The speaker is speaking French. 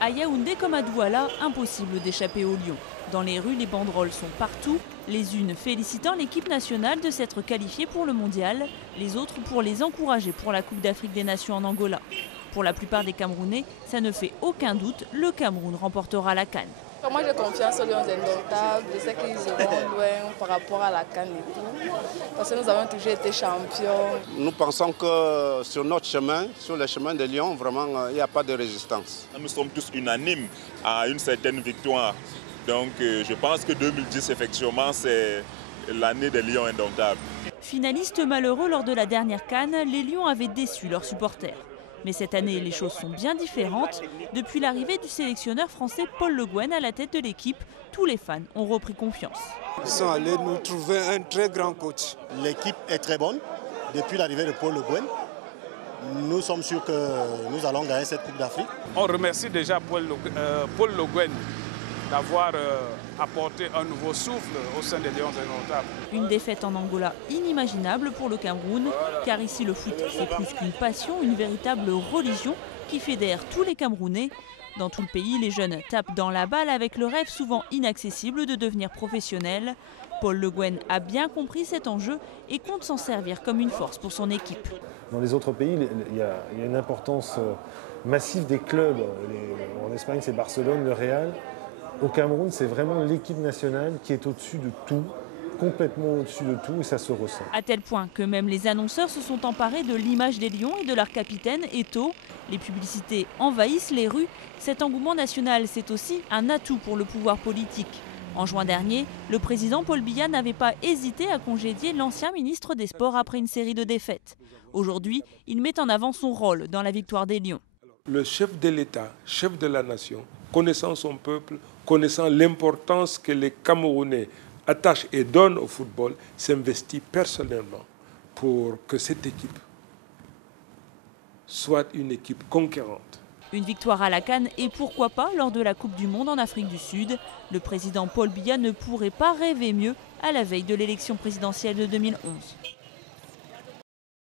À Yaoundé comme à Douala, impossible d'échapper aux lions. Dans les rues, les banderoles sont partout, les unes félicitant l'équipe nationale de s'être qualifiée pour le mondial, les autres pour les encourager pour la Coupe d'Afrique des Nations en Angola. Pour la plupart des Camerounais, ça ne fait aucun doute, le Cameroun remportera la CAN. Moi j'ai confiance aux Lions indomptables, je sais qu'ils iront loin par rapport à la CAN et tout, parce que nous avons toujours été champions. Nous pensons que sur notre chemin, sur le chemin des Lions, vraiment il n'y a pas de résistance. Nous sommes tous unanimes à une certaine victoire, donc je pense que 2010 effectivement c'est l'année des Lions indomptables. Finalistes malheureux lors de la dernière CAN, les Lions avaient déçu leurs supporters. Mais cette année, les choses sont bien différentes. Depuis l'arrivée du sélectionneur français Paul Le Guen à la tête de l'équipe, tous les fans ont repris confiance. Ils sont allés nous trouver un très grand coach. L'équipe est très bonne depuis l'arrivée de Paul Le Guen. Nous sommes sûrs que nous allons gagner cette Coupe d'Afrique. On remercie déjà Paul Le Guen d'avoir apporté un nouveau souffle au sein des Lions indomptables. Une défaite en Angola inimaginable pour le Cameroun, car ici le foot c'est plus qu'une passion, une véritable religion qui fédère tous les Camerounais. Dans tout le pays, les jeunes tapent dans la balle avec le rêve souvent inaccessible de devenir professionnel. Paul Le Guen a bien compris cet enjeu et compte s'en servir comme une force pour son équipe. Dans les autres pays, il y a une importance massive des clubs. En Espagne, c'est Barcelone, le Real. Au Cameroun, c'est vraiment l'équipe nationale qui est au-dessus de tout, complètement au-dessus de tout, et ça se ressent. À tel point que même les annonceurs se sont emparés de l'image des Lions et de leur capitaine, Eto'o. Les publicités envahissent les rues. Cet engouement national, c'est aussi un atout pour le pouvoir politique. En juin dernier, le président Paul Biya n'avait pas hésité à congédier l'ancien ministre des Sports après une série de défaites. Aujourd'hui, il met en avant son rôle dans la victoire des Lions. Le chef de l'État, chef de la nation, connaissant son peuple, connaissant l'importance que les Camerounais attachent et donnent au football, s'investit personnellement pour que cette équipe soit une équipe conquérante. Une victoire à la CAN et pourquoi pas lors de la Coupe du Monde en Afrique du Sud. Le président Paul Biya ne pourrait pas rêver mieux à la veille de l'élection présidentielle de 2011.